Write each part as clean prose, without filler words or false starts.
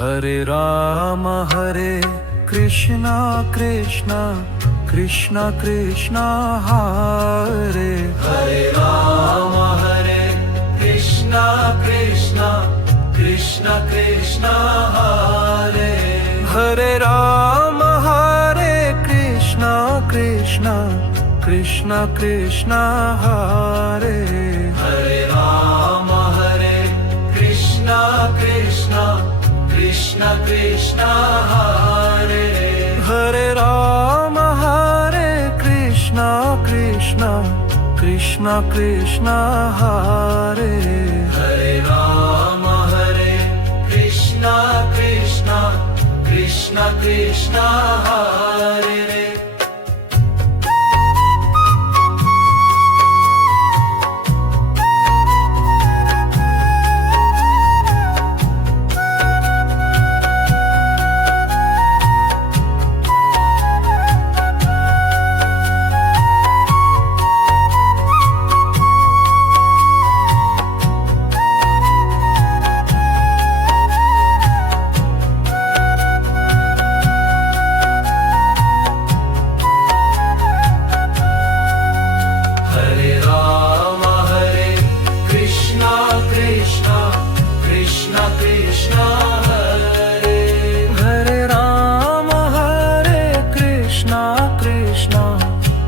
Hare Krishna Krishna Krishna Krishna Hare Ram Hare Krishna Krishna Krishna Krishna Hare Hare Ram Hare Krishna Krishna Krishna Krishna Hare Ram Hare Krishna Krishna Krishna Krishna Hare Hare Ram Hare Krishna Krishna Krishna Krishna Hare Ram Hare Krishna Krishna Krishna Krishna Hare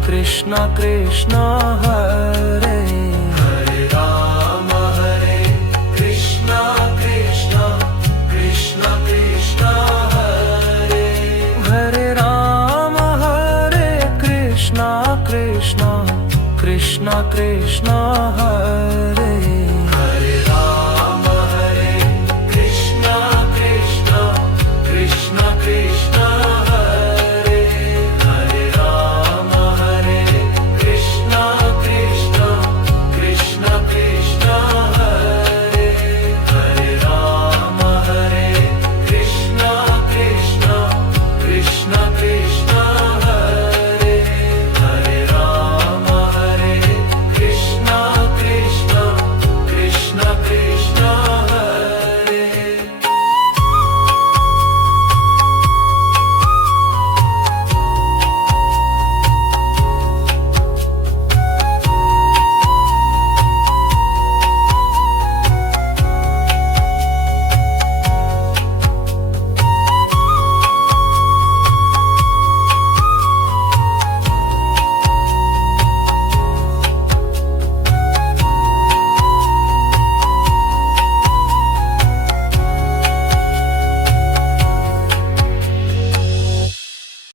Krishna Krishna